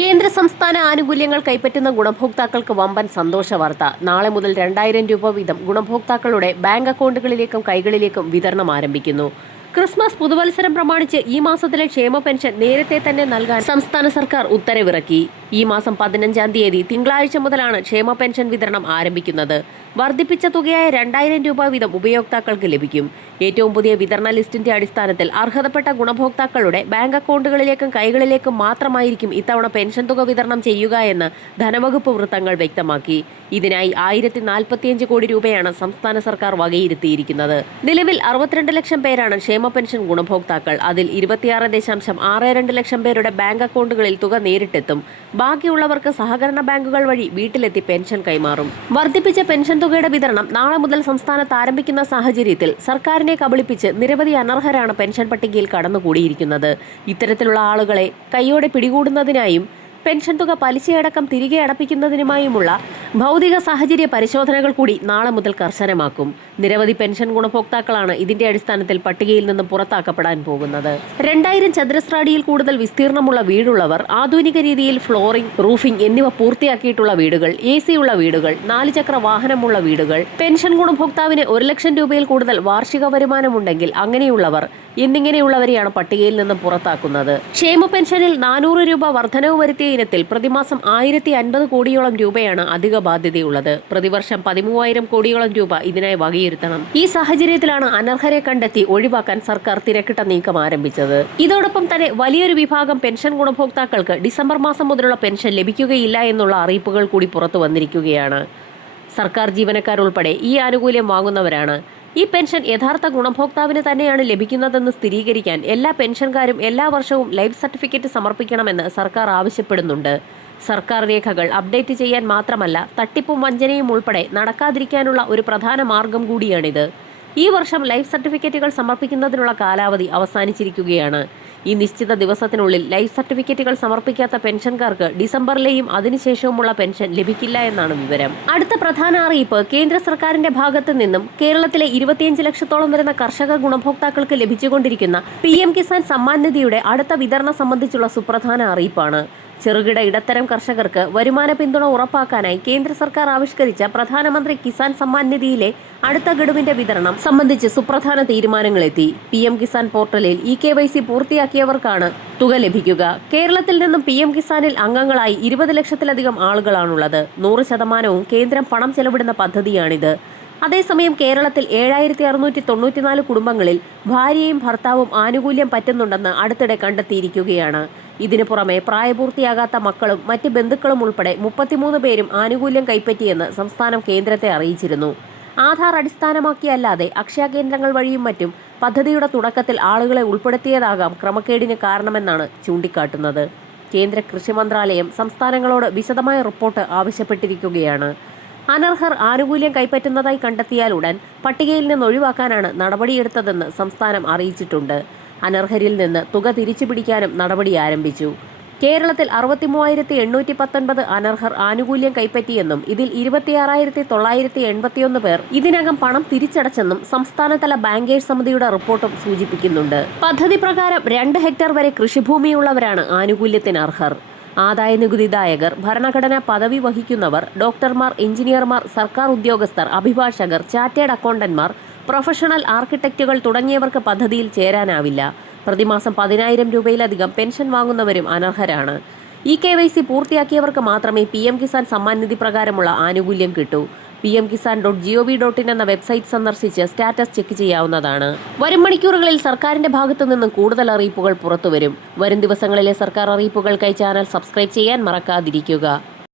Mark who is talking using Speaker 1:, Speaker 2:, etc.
Speaker 1: കേന്ദ്ര സംസ്ഥാന ആനുകൂല്യങ്ങൾ കൈപ്പറ്റുന്ന ഗുണഭോക്താക്കൾക്ക് വമ്പൻ സന്തോഷ വാർത്ത. നാളെ മുതൽ രണ്ടായിരം രൂപ വീതം ഗുണഭോക്താക്കളുടെ ബാങ്ക് അക്കൗണ്ടുകളിലേക്കും കൈകളിലേക്കും വിതരണം ആരംഭിക്കുന്നു. ക്രിസ്മസ് പുതുവത്സരം പ്രമാണിച്ച് ഈ മാസത്തിലെ ക്ഷേമ പെൻഷൻ നേരത്തെ തന്നെ നൽകാൻ സംസ്ഥാന സർക്കാർ ഉത്തരവിറക്കി. ഈ മാസം പതിനഞ്ചാം തീയതി തിങ്കളാഴ്ച മുതലാണ് ക്ഷേമ പെൻഷൻ വിതരണം ആരംഭിക്കുന്നത്. വർദ്ധിപ്പിച്ച തുകയായ രണ്ടായിരം രൂപ വീതം ഉപയോക്താക്കൾക്ക് ലഭിക്കും. ഏറ്റവും പുതിയ വിതരണ ലിസ്റ്റിന്റെ അടിസ്ഥാനത്തിൽ അർഹതപ്പെട്ട ഗുണഭോക്താക്കളുടെ ബാങ്ക് അക്കൗണ്ടുകളിലേക്കും കൈകളിലേക്കും മാത്രമായിരിക്കും ഇത്തവണ പെൻഷൻ തുക വിതരണം ചെയ്യുക എന്ന് ധനവകുപ്പ് വൃത്തങ്ങൾ വ്യക്തമാക്കി. ഇതിനായി ആയിരത്തി നാൽപ്പത്തിയഞ്ച് കോടി രൂപയാണ് സംസ്ഥാന സർക്കാർ വകയിരുത്തിയിരിക്കുന്നത്. നിലവിൽ അറുപത്തിരണ്ട് ലക്ഷം പേരാണ് ക്ഷേമ പെൻഷൻ ഗുണഭോക്താക്കൾ. അതിൽ ഇരുപത്തിയാറ് ദശാംശം ആറ് രണ്ട് ലക്ഷം പേരുടെ ബാങ്ക് അക്കൗണ്ടുകളിൽ തുക നേരിട്ടെത്തും. ബാക്കിയുള്ളവർക്ക് സഹകരണ ബാങ്കുകൾ വഴി വീട്ടിലെത്തി പെൻഷൻ കൈമാറും. വർദ്ധിപ്പിച്ച പെൻഷൻ തുകയുടെ വിതരണം നാളെ മുതൽ സംസ്ഥാനത്ത് ആരംഭിക്കുന്ന സാഹചര്യത്തിൽ സർക്കാരിനെ കബളിപ്പിച്ച് നിരവധി അനർഹരാണ് പെൻഷൻ പട്ടികയിൽ കടന്നുകൂടിയിരിക്കുന്നത്. ഇത്തരത്തിലുള്ള ആളുകളെ കൈയോടെ പിടികൂടുന്നതിനായും പെൻഷൻ തുക പലിശയടക്കം തിരികെ അടപ്പിക്കുന്നതിനുമായുമുള്ള ഭൗതിക സാഹചര്യ പരിശോധനകൾ കൂടി നാളെ മുതൽ കർശനമാക്കും. നിരവധി പെൻഷൻ ഗുണഭോക്താക്കളാണ് ഇതിന്റെ അടിസ്ഥാനത്തിൽ പട്ടികയിൽ നിന്ന് പുറത്താക്കപ്പെടാൻ പോകുന്നത്. രണ്ടായിരം ചതുരശ്രാടിയിൽ കൂടുതൽ വിസ്തീർണമുള്ള വീടുള്ളവർ ആധുനിക രീതിയിൽ ഫ്ലോറിംഗ് റൂഫിംഗ് എന്നിവ പൂർത്തിയാക്കിയിട്ടുള്ള വീടുകൾ എ ഉള്ള വീടുകൾ നാല് ചക്ര വാഹനമുള്ള വീടുകൾ പെൻഷൻ ഗുണഭോക്താവിന് ഒരു ലക്ഷം രൂപയിൽ കൂടുതൽ വാർഷിക വരുമാനമുണ്ടെങ്കിൽ അങ്ങനെയുള്ളവർ എന്നിങ്ങനെയുള്ളവരെയാണ് പട്ടികയിൽ നിന്ന് പുറത്താക്കുന്നത്. ക്ഷേമ പെൻഷനിൽ നാനൂറ് രൂപ വർധനവ് വരുത്തിയ ഇനത്തിൽ പ്രതിമാസം ആയിരത്തി അൻപത് കോടിയോളം രൂപയാണ് അധിക ബാധ്യതയുള്ളത്. പ്രതിവർഷം പതിമൂവായിരം കോടിയോളം രൂപ ഇതിനായി വകയിരുത്തണം. ഈ സാഹചര്യത്തിലാണ് അനർഹരെ കണ്ടെത്തി ഒഴിവാക്കാൻ സർക്കാർ തിരക്കിട്ട നീക്കം ആരംഭിച്ചത്. ഇതോടൊപ്പം തന്നെ വലിയൊരു വിഭാഗം പെൻഷൻ ഗുണഭോക്താക്കൾക്ക് ഡിസംബർ മാസം മുതലുള്ള പെൻഷൻ ലഭിക്കുകയില്ല എന്നുള്ള അറിയിപ്പുകൾ കൂടി പുറത്തു വന്നിരിക്കുകയാണ്. സർക്കാർ ജീവനക്കാരുൾപ്പെടെ ഈ ആനുകൂല്യം വാങ്ങുന്നവരാണ് ഈ പെൻഷൻ യഥാർത്ഥ ഗുണഭോക്താവിന് തന്നെയാണ് ലഭിക്കുന്നതെന്ന് സ്ഥിരീകരിക്കാൻ എല്ലാ പെൻഷൻകാരും എല്ലാ വർഷവും ലൈഫ് സർട്ടിഫിക്കറ്റ് സമർപ്പിക്കണമെന്ന് സർക്കാർ ആവശ്യപ്പെടുന്നുണ്ട്. സർക്കാർ രേഖകൾ അപ്ഡേറ്റ് ചെയ്യാൻ മാത്രമല്ല തട്ടിപ്പും വഞ്ചനയും ഉൾപ്പെടെ നടക്കാതിരിക്കാനുള്ള ഒരു പ്രധാന മാർഗം കൂടിയാണിത്. ഈ വർഷം ലൈഫ് സർട്ടിഫിക്കറ്റുകൾ സമർപ്പിക്കുന്നതിനുള്ള കാലാവധി അവസാനിച്ചിരിക്കുകയാണ്. ഈ നിശ്ചിത ദിവസത്തിനുള്ളിൽ ലൈഫ് സർട്ടിഫിക്കറ്റുകൾ സമർപ്പിക്കാത്ത പെൻഷൻകാർക്ക് ഡിസംബറിലെയും അതിനുശേഷവുമുള്ള പെൻഷൻ ലഭിക്കില്ല എന്നാണ് വിവരം. അടുത്ത പ്രധാന അറിയിപ്പ് കേന്ദ്ര സർക്കാരിന്റെ ഭാഗത്തു നിന്നും കേരളത്തിലെ ഇരുപത്തിയഞ്ച് ലക്ഷത്തോളം വരുന്ന കർഷക ഗുണഭോക്താക്കൾക്ക് ലഭിച്ചുകൊണ്ടിരിക്കുന്ന പി കിസാൻ സമ്മാൻ നിധിയുടെ അടുത്ത വിതരണം സംബന്ധിച്ചുള്ള സുപ്രധാന അറിയിപ്പാണ്. ചെറുകിട ഇടത്തരം കർഷകർക്ക് വരുമാന പിന്തുണ ഉറപ്പാക്കാനായി കേന്ദ്ര സർക്കാർ ആവിഷ്കരിച്ച പ്രധാനമന്ത്രി കിസാൻ സമ്മാൻ നിധിയിലെ അടുത്ത ഗഡുവിന്റെ വിതരണം സംബന്ധിച്ച് സുപ്രധാന തീരുമാനങ്ങളെത്തി. പി എം കിസാൻ പോർട്ടലിൽ ഇ കെ വൈ സി പൂർത്തിയാക്കിയവർക്കാണ് തുക ലഭിക്കുക. കേരളത്തിൽ നിന്നും പി എം കിസാനിൽ അംഗങ്ങളായി ഇരുപത് ലക്ഷത്തിലധികം ആളുകളാണുള്ളത്. നൂറ് ശതമാനവും കേന്ദ്രം പണം ചെലവിടുന്ന പദ്ധതിയാണിത്. അതേസമയം കേരളത്തിൽ ഏഴായിരത്തി അറുന്നൂറ്റി തൊണ്ണൂറ്റിനാല് കുടുംബങ്ങളിൽ ഭാര്യയും ഭർത്താവും ആനുകൂല്യം പറ്റുന്നുണ്ടെന്ന് അടുത്തിടെ കണ്ടെത്തിയിരിക്കുകയാണ്. ഇതിനു പുറമെ പ്രായപൂർത്തിയാകാത്ത മക്കളും മറ്റ് ബന്ധുക്കളും ഉൾപ്പെടെ മുപ്പത്തിമൂന്ന് പേരും ആനുകൂല്യം കൈപ്പറ്റിയെന്ന് സംസ്ഥാനം കേന്ദ്രത്തെ അറിയിച്ചിരുന്നു. ആധാർ അടിസ്ഥാനമാക്കിയല്ലാതെ അക്ഷയ കേന്ദ്രങ്ങൾ വഴിയും മറ്റും പദ്ധതിയുടെ തുടക്കത്തിൽ ആളുകളെ ഉൾപ്പെടുത്തിയതാകാം ക്രമക്കേടിന് കാരണമെന്നാണ് ചൂണ്ടിക്കാട്ടുന്നത്. കേന്ദ്ര കൃഷി മന്ത്രാലയം സംസ്ഥാനങ്ങളോട് വിശദമായ റിപ്പോർട്ട് ആവശ്യപ്പെട്ടിരിക്കുകയാണ്. അനർഹർ ആനുകൂല്യം കൈപ്പറ്റുന്നതായി കണ്ടെത്തിയാൽ ഉടൻ പട്ടികയിൽ നിന്ന് ഒഴിവാക്കാനാണ് നടപടിയെടുത്തതെന്ന് സംസ്ഥാനം അറിയിച്ചിട്ടുണ്ട്. അനർഹരിൽ നിന്ന് തുക തിരിച്ചു പിടിക്കാനും നടപടി ആരംഭിച്ചു. കേരളത്തിൽ അറുപത്തി മൂവായിരത്തി എണ്ണൂറ്റി പത്തൊൻപത് അനർഹർ ആനുകൂല്യം കൈപ്പറ്റിയെന്നും ഇതിൽ ഇരുപത്തിയാറായിരത്തി തൊള്ളായിരത്തി എൺപത്തിയൊന്ന് പേർ ഇതിനകം പണം തിരിച്ചടച്ചെന്നും സംസ്ഥാനതല ബാങ്കേഴ്സ് സമിതിയുടെ റിപ്പോർട്ടും സൂചിപ്പിക്കുന്നുണ്ട്. പദ്ധതി പ്രകാരം രണ്ട് ഹെക്ടർ വരെ കൃഷിഭൂമിയുള്ളവരാണ് ആനുകൂല്യത്തിന് അർഹർ ആദായ നികുതിദായകർ ഭരണഘടനാ പദവി വഹിക്കുന്നവർ ഡോക്ടർമാർ എഞ്ചിനീയർമാർ സർക്കാർ ഉദ്യോഗസ്ഥർ അഭിഭാഷകർ ചാർട്ടേഡ് അക്കൗണ്ടന്മാർ പ്രൊഫഷണൽ ആർക്കിടെക്റ്റുകൾ തുടങ്ങിയവർക്ക് പദ്ധതിയിൽ ചേരാനാവില്ല. പ്രതിമാസം പതിനായിരം രൂപയിലധികം പെൻഷൻ വാങ്ങുന്നവരും അനർഹരാണ്. ഇ കെ വൈ സി പൂർത്തിയാക്കിയവർക്ക് മാത്രമേ പി എം കിസാൻ സമ്മാൻ നിധി പ്രകാരമുള്ള ആനുകൂല്യം കിട്ടൂ. P M Kisan dot G O V dot in എന്ന വെബ്സൈറ്റ് സന്ദർശിച്ച് സ്റ്റാറ്റസ് ചെക്ക് ചെയ്യാവുന്നതാണ്. വരും മണിക്കൂറുകളിൽ സർക്കാരിന്റെ ഭാഗത്തു നിന്നും കൂടുതൽ അറിയിപ്പുകൾ പുറത്തുവരും. വരും ദിവസങ്ങളിലെ സർക്കാർ അറിയിപ്പുകൾക്കായി ചാനൽ സബ്സ്ക്രൈബ് ചെയ്യാൻ മറക്കാതിരിക്കുക.